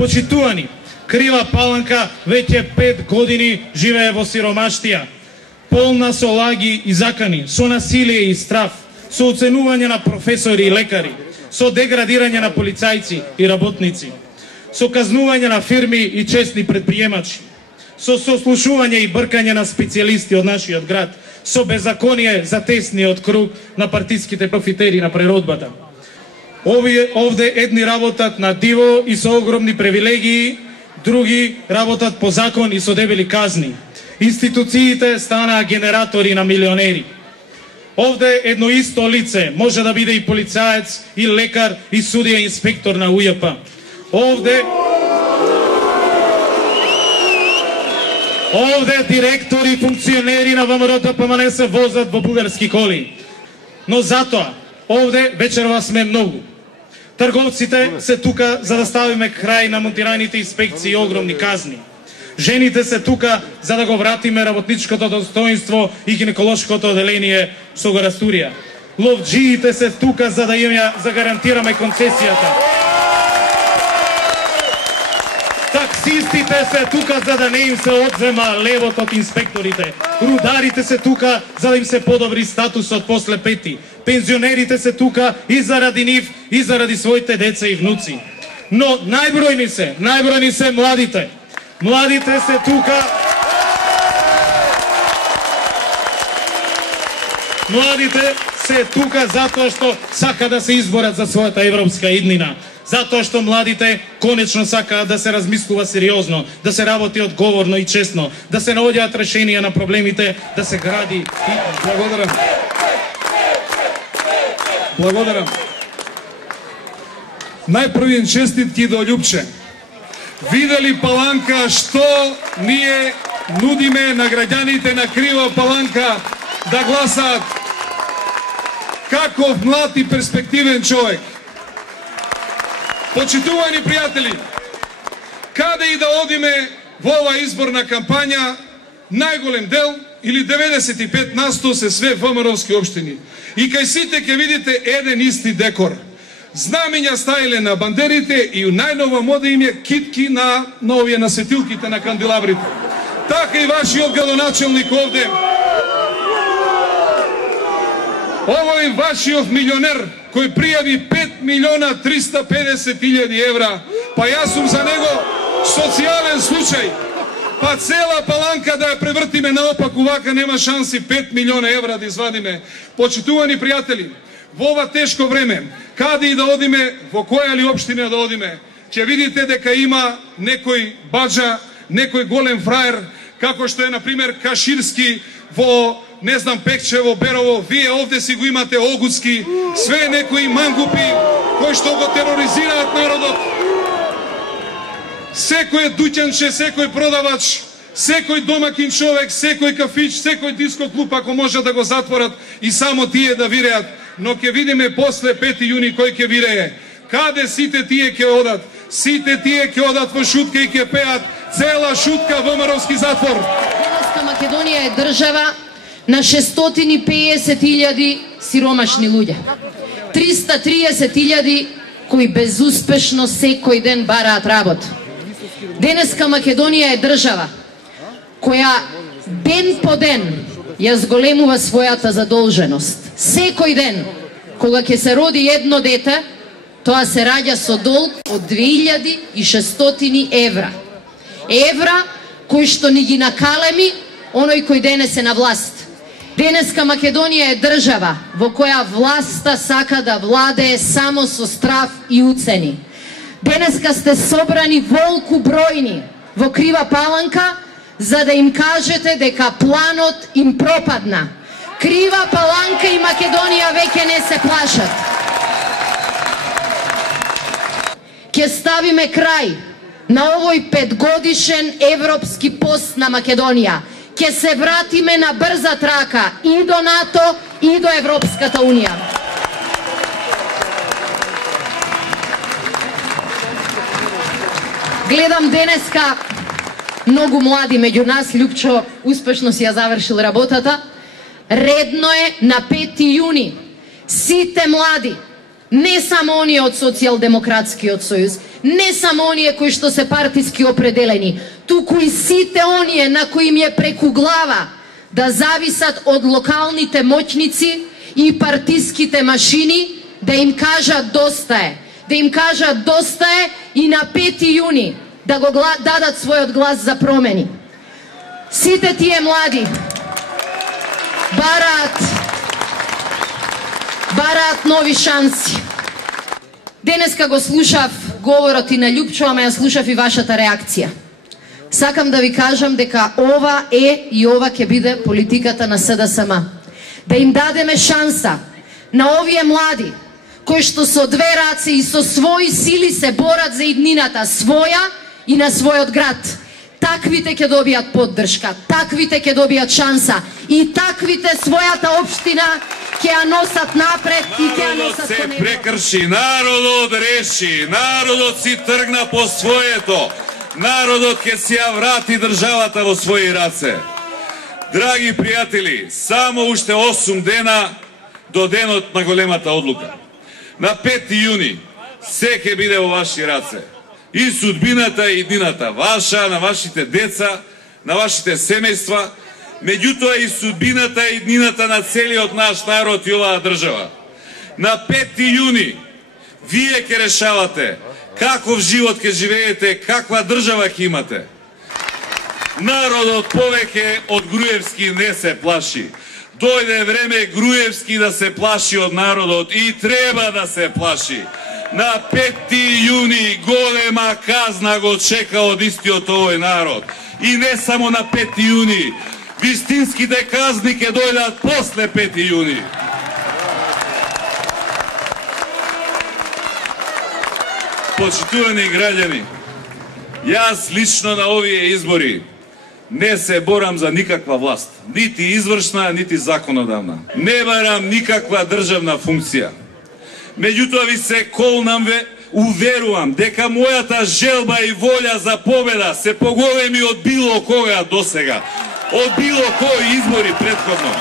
Почитувани, Крива Паланка веќе 5 години живее во сиромаштија, полна со лаги и закани, со насилие и страф, со оценување на професори и лекари, со деградирање на полицајци и работници, со казнување на фирми и честни предприемачи, со сослушување и бркање на специјалисти од нашиот град, со беззаконие за тесниот круг на партиските профитери на природбата. Овде едни работат на диво и со огромни привилегии, други работат по закон и со дебели казни. Институциите станаа генератори на милионери. Овде едно исто лице може да биде и полицаец, и лекар, и судија, и инспектор на УЈП. Овде директори и функционери на ВМРО-ДПМН се возат во бугарски коли. Но затоа, овде вечерва сме многу. Трговците се тука за да ставиме крај на монтираните инспекции и огромни казни. Жените се тука за да го вратиме работничкото достоинство и гинеколошкото оделение со го Растурија. Ловџиите се тука за да им ја загарантираме концесијата. Таксистите се тука за да не им се одзема левот од инспекторите. Рударите се тука за да им се подобри статусот после пети. Пензионерите се тука и заради нив, и заради своите деца и внуци. Но најбројни се младите. Младите се тука. Младите се тука затоа што сака да се изборат за својата европска иднина. Затоа што младите конечно сакаат да се размислува сериозно, да се работи одговорно и честно, да се наоѓаат решенија на проблемите, да се гради. Благодарам. Благодарам. Најпрвен честитки до Љупче. Видели Паланка што ние нудиме на граѓаните на Крива Паланка да гласаат каков млад и перспективен човек. Почитувани пријатели, каде и да одиме во ова изборна кампања, најголем дел или 95% се све ВМРО-вски општини. И кај сите ќе видите еден исти декор. Знамења стаиле на бандерите и најнова мода им е китки на овие на светилките на канделабрите. Така и вашиот градоначелник овде. Овој вашиот милионер кој пријави 5.350.000 евра, па јас сум за него социјален случај. Па цела Паланка да ја превртиме наопак, увака нема шанси 5 милиона евра да извадиме. Почитувани пријатели, во ова тешко време, каде и да одиме, во која ли општина да одиме, ќе видите дека има некој баџа, некој голем фраер, како што е, например, Каширски во, не знам, Пекчево, Берово, вие овде си го имате Огутски, све некои мангупи, кои што го тероризираат народот. Секој дуќанче, секој продавач, секој домакин човек, секој кафич, секој диско клуб, ако може да го затворат и само тие да виреат. Но ќе видиме после 5 јуни кој ќе вирее. Каде сите тие ќе одат? Сите тие ќе одат во Шутка и ќе пеат цела Шутка ВМРО-вски затвор. Денеска Македонија е држава на 650.000 сиромашни луѓе. 330.000 кои безуспешно секој ден бараат работа. Денеска Македонија е држава која ден по ден ја зголемува својата задолженост. Секој ден, кога ќе се роди едно дете, тоа се раѓа со долг од 2.600 евра. Евра кои што ни ги накалеми оној кој денес е на власт. Денеска Македонија е држава во која власта сака да владее само со страф и уцени. Денеска сте собрани волку бројни во Крива Паланка за да им кажете дека планот им пропадна. Крива Паланка и Македонија веќе не се плашат. Ќе ставиме крај на овој 5-годишен европски пост на Македонија. Ќе се вратиме на брза трака и до НАТО и до Европската унија. Гледам денеска многу млади меѓу нас. Љупчо успешно си ја завршил работата. Редно е на 5 јуни сите млади Не само оние од Социјалдемократскиот сојуз, не само оние кои што се партиски определени, туку и сите оние на кои им е преку глава да зависат од локалните моќници и партиските машини, да им кажат доста е. Да им кажат доста е и на 5 јуни да го дадат својот глас за промени. Сите тие млади бараат нови шанси. Денеска го слушав говорот и на Љупчо, ама ја слушав и вашата реакција. Сакам да ви кажам дека ова е и ова ќе биде политиката на СДСМ. Да им дадеме шанса на овие млади кои што со две раце и со своји сили се борат за иднината своја и на својот град. Таквите ќе добијат поддршка, таквите ќе добијат шанса и таквите својата општина ќе ја носат напред и ќе ја носат се прекрши, народот реши, народот си тргна по своето, народот ќе си ја врати државата во своји раце. Драги пријатели, само уште 8 дена до денот на големата одлука. На 5 јуни се ќе биде во ваши раце. И судбината и иднината ваша, на вашите деца, на вашите семејства, меѓутоа и судбината и иднината на целиот наш народ и оваа држава. На 5 јуни вие ќе решавате каков живот ќе живеете, каква држава ќе имате. Народот повеќе од Груевски не се плаши. Дојде време Груевски да се плаши од народот и треба да се плаши. На 5 јуни голема казна го чека од истиот овој народ. И не само на 5 јуни. Вистинските казни ќе дојдат после 5 јуни. Почитувани граѓани, јас лично на овие избори не се борам за никаква власт. Нити извршна, нити законодавна. Не барам никаква државна функција. Меѓутоа ви се колнам, уверувам дека мојата желба и волја за победа се поголеми од било кога досега, од било кои избори претходно.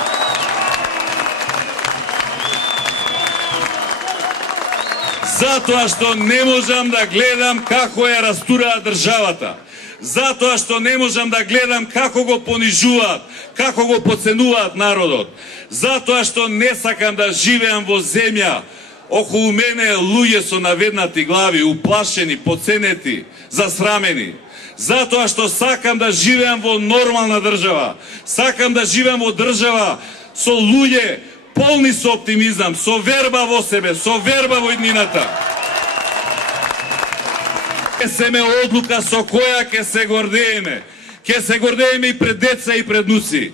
Затоа што не можам да гледам како ја растураат државата. Затоа што не можам да гледам како го понижуваат, како го поценуваат народот. Затоа што не сакам да живеам во земја околу мене луѓе со наведнати глави, уплашени, поценети, засрамени. Затоа што сакам да живеам во нормална држава. Сакам да живеам во држава со луѓе полни со оптимизам, со верба во себе, со верба во иднината. Се одлука со која ќе се гордееме. Ќе се гордееме и пред деца и пред нуци.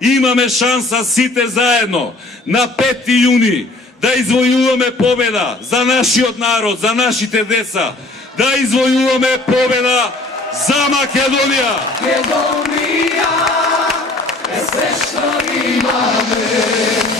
Имаме шанса сите заедно на 5 јуни да извојуваме победа за нашиот народ, за нашите деца, да извојуваме победа за Македонија. Македонија е се што имаме.